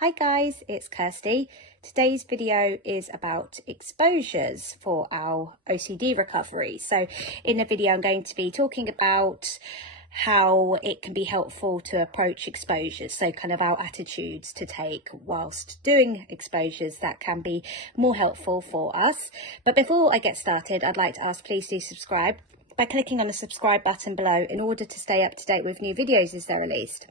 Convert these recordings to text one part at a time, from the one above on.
Hi guys, it's Kirsty. Today's video is about exposures for our OCD recovery. So in the video I'm going to be talking about how it can be helpful to approach exposures, so kind of our attitudes to take whilst doing exposures that can be more helpful for us. But before I get started, I'd like to ask please do subscribe by clicking on the subscribe button below in order to stay up to date with new videos as they're released.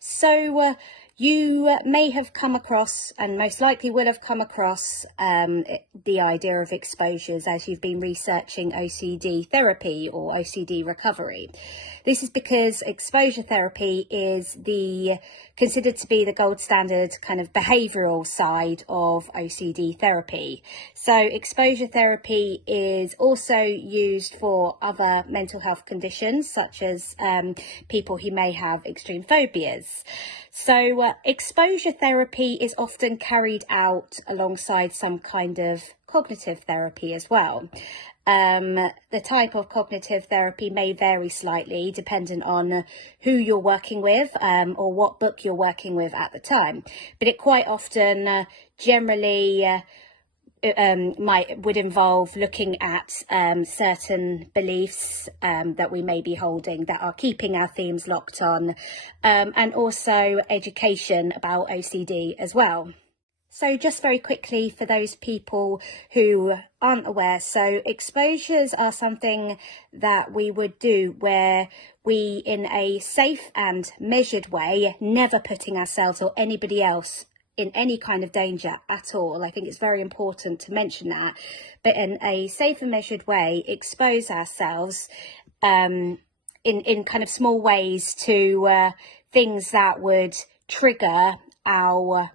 So you may have come across, and most likely will have come across, the idea of exposures as you've been researching OCD therapy or OCD recovery. This is because exposure therapy is considered to be the gold standard kind of behavioural side of OCD therapy. So exposure therapy is also used for other mental health conditions, such as people who may have extreme phobias. So exposure therapy is often carried out alongside some kind of cognitive therapy as well. The type of cognitive therapy may vary slightly dependent on who you're working with or what book you're working with at the time, but it quite often generally would involve looking at certain beliefs that we may be holding that are keeping our themes locked on, and also education about OCD as well. So just very quickly, for those people who aren't aware, so exposures are something that we would do where we, in a safe and measured way, never putting ourselves or anybody else in any kind of danger at all. I think it's very important to mention that, but in a safe and measured way, expose ourselves in kind of small ways to things that would trigger our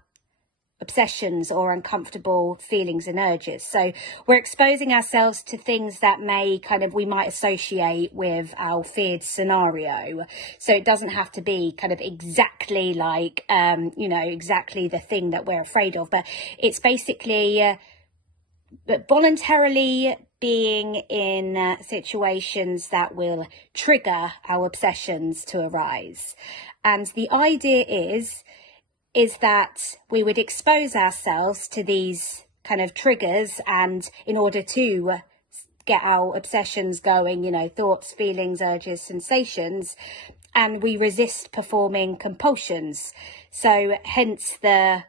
obsessions or uncomfortable feelings and urges. So we're exposing ourselves to things that we might associate with our feared scenario. So it doesn't have to be kind of exactly like, exactly the thing that we're afraid of, but it's basically voluntarily being in situations that will trigger our obsessions to arise. And the idea is that we would expose ourselves to these kind of triggers, and in order to get our obsessions going, thoughts, feelings, urges, sensations, and we resist performing compulsions. So hence the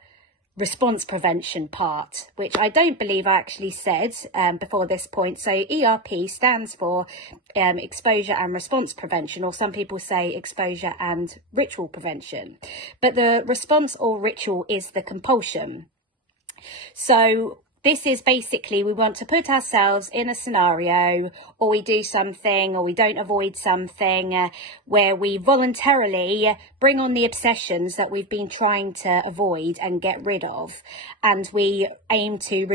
response prevention part, which I don't believe I actually said before this point. So ERP stands for exposure and response prevention, or some people say exposure and ritual prevention, but the response or ritual is the compulsion. So this is basically, we want to put ourselves in a scenario, or we do something, or we don't avoid something, where we voluntarily bring on the obsessions that we've been trying to avoid and get rid of. And we aim to,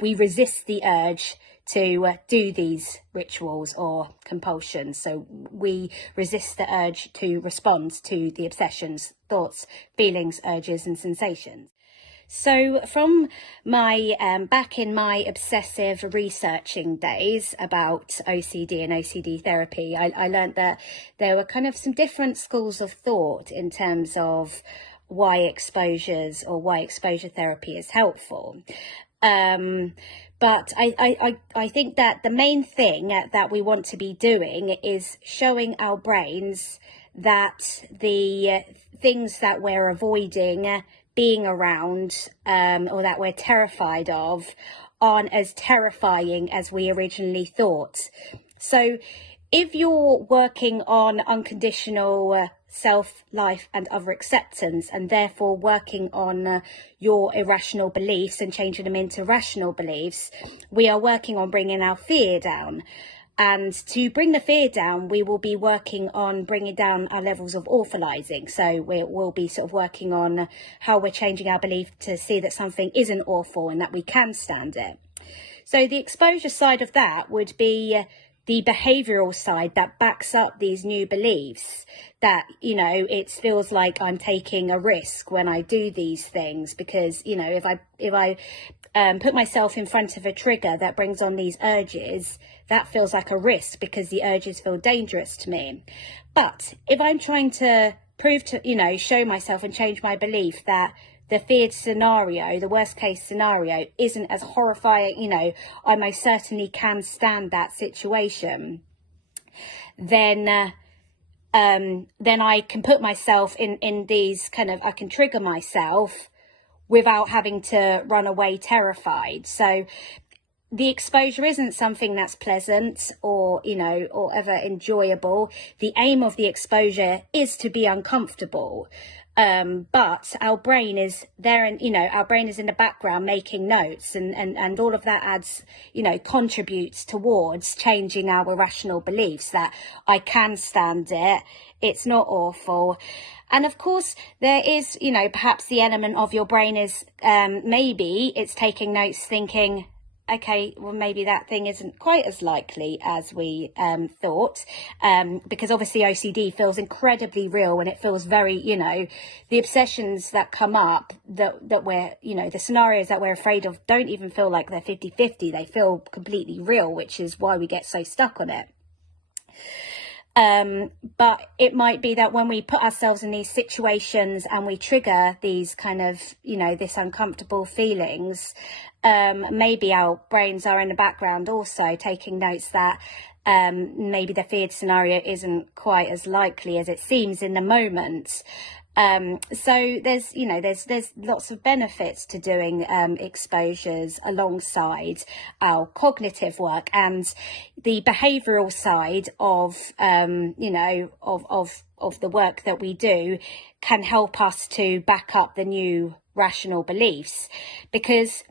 we resist the urge to do these rituals or compulsions. So we resist the urge to respond to the obsessions, thoughts, feelings, urges, and sensations. So from my back in my obsessive researching days about OCD and OCD therapy, I learned that there were kind of some different schools of thought in terms of why exposure therapy is helpful. But I think that the main thing that we want to be doing is showing our brains that the things that we're avoiding being around, or that we're terrified of, aren't as terrifying as we originally thought. So if you're working on unconditional self, life and other acceptance, and therefore working on your irrational beliefs and changing them into rational beliefs, we are working on bringing our fear down. And to bring the fear down, we will be working on bringing down our levels of awfulizing. So we'll be sort of working on how we're changing our belief to see that something isn't awful and that we can stand it. So the exposure side of that would be the behavioural side that backs up these new beliefs, that, it feels like I'm taking a risk when I do these things, because, if I put myself in front of a trigger that brings on these urges, that feels like a risk because the urges feel dangerous to me. But if I'm trying to prove to, show myself and change my belief that the feared scenario, the worst case scenario, isn't as horrifying, I most certainly can stand that situation, then I can put myself in these I can trigger myself without having to run away terrified. So the exposure isn't something that's pleasant or ever enjoyable. The aim of the exposure is to be uncomfortable. But our brain is there, and our brain is in the background making notes, and all of that adds, contributes towards changing our rational beliefs that I can stand it, it's not awful. And of course there is, perhaps the element of your brain is maybe it's taking notes thinking, okay, well, maybe that thing isn't quite as likely as we thought, because obviously OCD feels incredibly real, and it feels very, the obsessions that come up that we're, the scenarios that we're afraid of don't even feel like they're 50-50. They feel completely real, which is why we get so stuck on it. But it might be that when we put ourselves in these situations and we trigger these this uncomfortable feelings, maybe our brains are in the background also taking notes that maybe the feared scenario isn't quite as likely as it seems in the moment. So there's lots of benefits to doing exposures alongside our cognitive work, and the behavioural side of of the work that we do can help us to back up the new rational beliefs. Because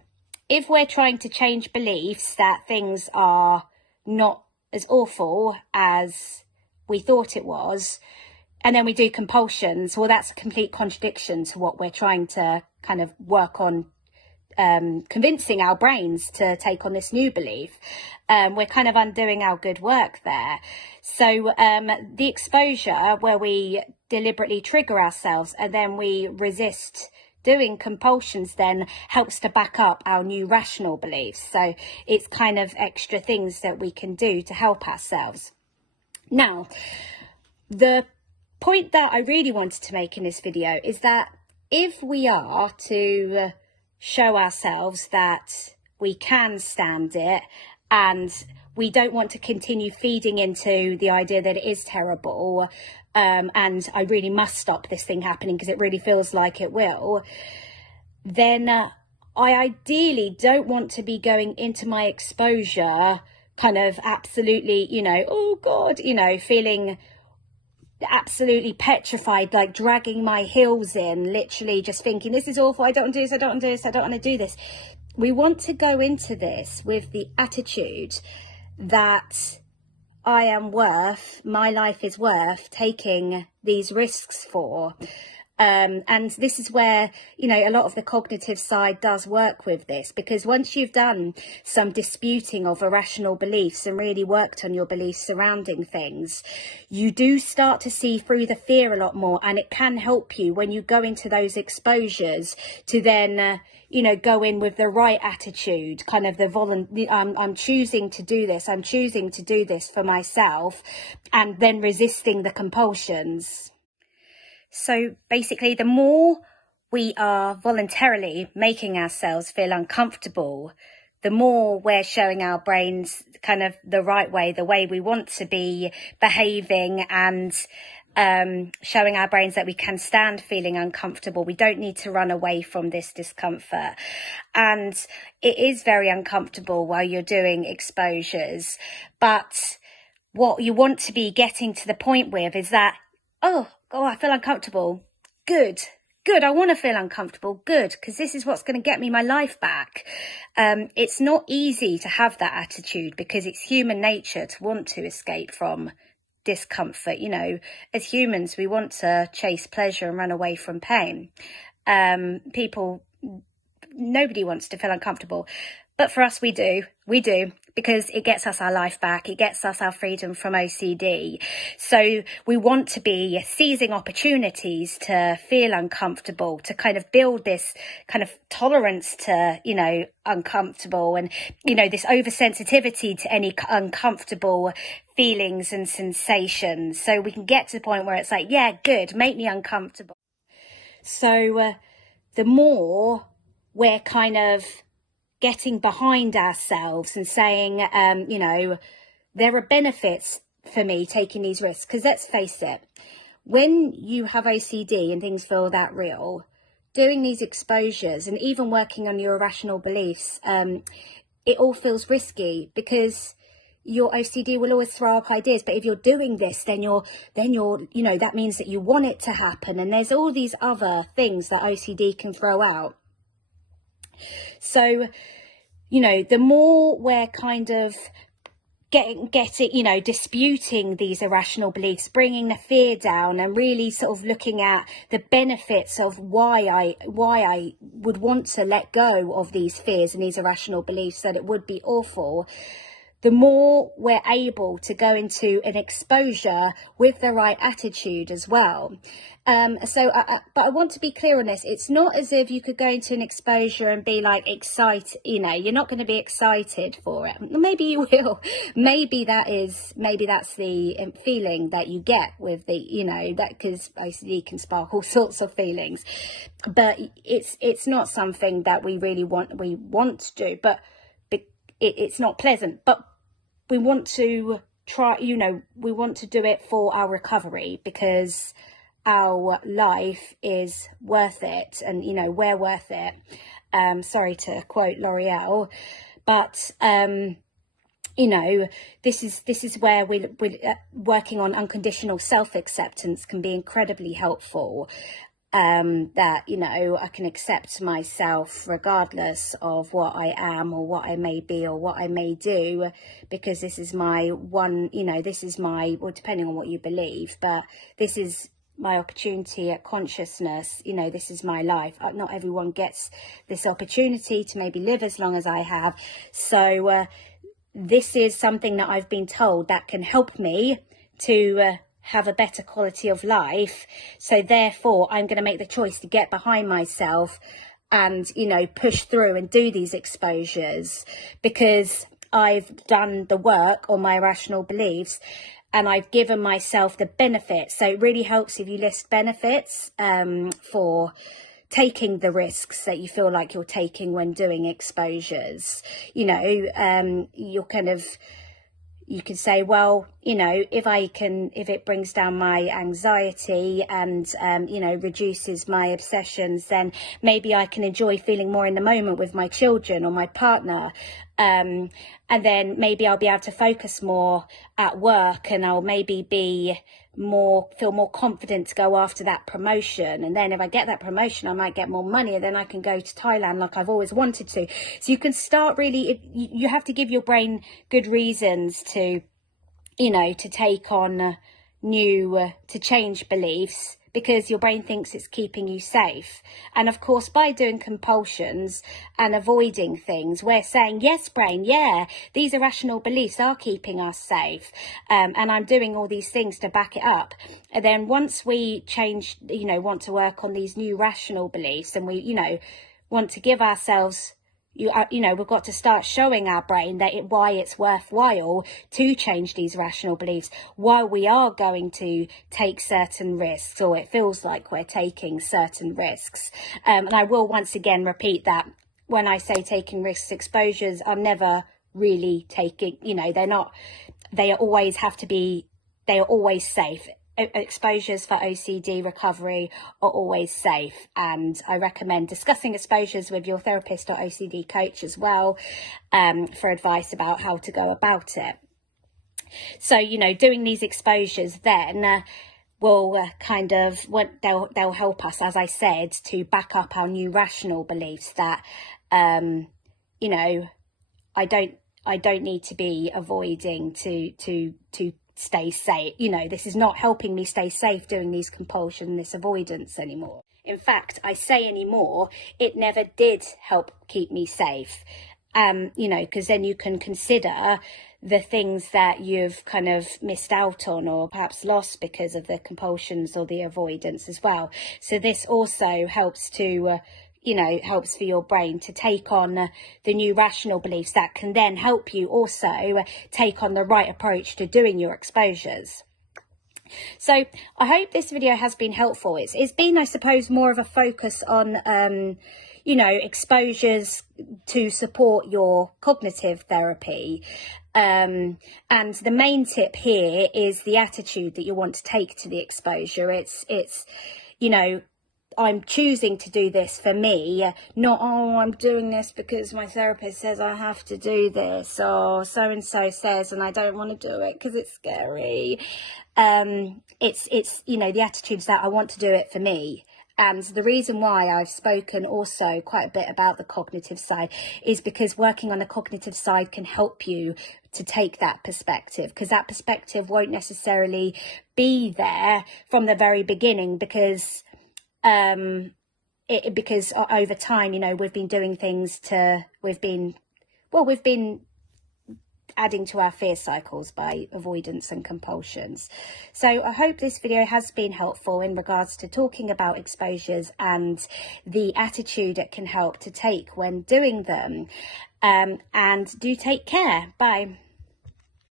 if we're trying to change beliefs that things are not as awful as we thought it was, and then we do compulsions, well, that's a complete contradiction to what we're trying to work on, convincing our brains to take on this new belief. We're undoing our good work there. So the exposure where we deliberately trigger ourselves and then we resist doing compulsions then helps to back up our new rational beliefs. So it's extra things that we can do to help ourselves. Now, the point that I really wanted to make in this video is that if we are to show ourselves that we can stand it, and we don't want to continue feeding into the idea that it is terrible, and I really must stop this thing happening because it really feels like it will, then I ideally don't want to be going into my exposure absolutely, oh God, feeling absolutely petrified, like dragging my heels in, literally just thinking, this is awful, I don't want to do this, I don't want to do this, I don't want to do this. We want to go into this with the attitude that my life is worth taking these risks for. And this is where, a lot of the cognitive side does work with this, because once you've done some disputing of irrational beliefs and really worked on your beliefs surrounding things, you do start to see through the fear a lot more, and it can help you when you go into those exposures to then go in with the right attitude, I'm choosing to do this, I'm choosing to do this for myself, and then resisting the compulsions. So basically, the more we are voluntarily making ourselves feel uncomfortable, the more we're showing our brains the right way, the way we want to be behaving, and showing our brains that we can stand feeling uncomfortable. We don't need to run away from this discomfort. And it is very uncomfortable while you're doing exposures. But what you want to be getting to the point with is that, oh, I feel uncomfortable. Good. I want to feel uncomfortable. Good. Because this is what's going to get me my life back. It's not easy to have that attitude because it's human nature to want to escape from discomfort. As humans, we want to chase pleasure and run away from pain. Nobody wants to feel uncomfortable. But for us, we do. because it gets us our life back. It gets us our freedom from OCD. So we want to be seizing opportunities to feel uncomfortable, to kind of build this kind of tolerance to, you know, uncomfortable, and, you know, this oversensitivity to any uncomfortable feelings and sensations. So we can get to the point where it's like, yeah, good, make me uncomfortable. So the more we're kind of getting behind ourselves and saying, you know, there are benefits for me taking these risks. Because let's face it, when you have OCD and things feel that real, doing these exposures and even working on your irrational beliefs, it all feels risky, because your OCD will always throw up ideas. But if you're doing this, then you're, you know, that means that you want it to happen. And there's all these other things that OCD can throw out. So, you know, the more we're kind of getting, you know, disputing these irrational beliefs, bringing the fear down, and really sort of looking at the benefits of why I would want to let go of these fears and these irrational beliefs, that it would be awful, the more we're able to go into an exposure with the right attitude as well. But I want to be clear on this. It's not as if you could go into an exposure and be like excited, you know, you're not going to be excited for it. Maybe you will. Maybe that's the feeling that you get with the, you know, that, because OCD can spark all sorts of feelings. But it's not something that we really want to do. But it's not pleasant, but we want to try, you know, we want to do it for our recovery, because our life is worth it, and, you know, we're worth it. Sorry to quote L'Oreal, but you know, this is where we working on unconditional self-acceptance can be incredibly helpful. That, you know, I can accept myself regardless of what I am or what I may be or what I may do, because this is my one, you know, this is my, well, depending on what you believe, but this is my opportunity at consciousness. You know, this is my life. Not everyone gets this opportunity to maybe live as long as I have. So this is something that I've been told that can help me to have a better quality of life. So therefore, I'm going to make the choice to get behind myself and, you know, push through and do these exposures, because I've done the work on my irrational beliefs and I've given myself the benefits. So it really helps if you list benefits for taking the risks that you feel like you're taking when doing exposures. You know, you're kind of, you could say, well, you know, if it brings down my anxiety and, you know, reduces my obsessions, then maybe I can enjoy feeling more in the moment with my children or my partner. And then maybe I'll be able to focus more at work, and I'll maybe feel more confident to go after that promotion. And then if I get that promotion, I might get more money, and then I can go to Thailand like I've always wanted to. So you can start really, you have to give your brain good reasons to, you know, to take on to change beliefs, because your brain thinks it's keeping you safe. And of course, by doing compulsions and avoiding things, we're saying, yes, brain, yeah, these irrational beliefs are keeping us safe. And I'm doing all these things to back it up. And then once we change, you know, want to work on these new rational beliefs, and we, you know, want to give ourselves, you know, we've got to start showing our brain that why it's worthwhile to change these rational beliefs, why we are going to take certain risks, or it feels like we're taking certain risks. And I will once again repeat that when I say taking risks, exposures are never really taking, you know, they are always safe. Exposures for OCD recovery are always safe, and I recommend discussing exposures with your therapist or OCD coach as well, for advice about how to go about it. So, you know, doing these exposures then will kind of, they'll help us, as I said, to back up our new rational beliefs that, you know, I don't need to be avoiding to stay safe. You know, this is not helping me stay safe doing these compulsion, this avoidance anymore. In fact, I say anymore, it never did help keep me safe. you know, because then you can consider the things that you've kind of missed out on or perhaps lost because of the compulsions or the avoidance as well. So this also helps to you know, helps for your brain to take on the new rational beliefs that can then help you also take on the right approach to doing your exposures. So I hope this video has been helpful. It's been, I suppose, more of a focus on, you know, exposures to support your cognitive therapy. And the main tip here is the attitude that you want to take to the exposure. It's, you know, I'm choosing to do this for me, not, oh, I'm doing this because my therapist says I have to do this, or so-and-so says and I don't want to do it because it's scary. It's, you know, the attitude's that I want to do it for me. And the reason why I've spoken also quite a bit about the cognitive side is because working on the cognitive side can help you to take that perspective, because that perspective won't necessarily be there from the very beginning, because because over time, you know, we've been doing things we've been adding to our fear cycles by avoidance and compulsions. So I hope this video has been helpful in regards to talking about exposures and the attitude it can help to take when doing them. And do take care. Bye.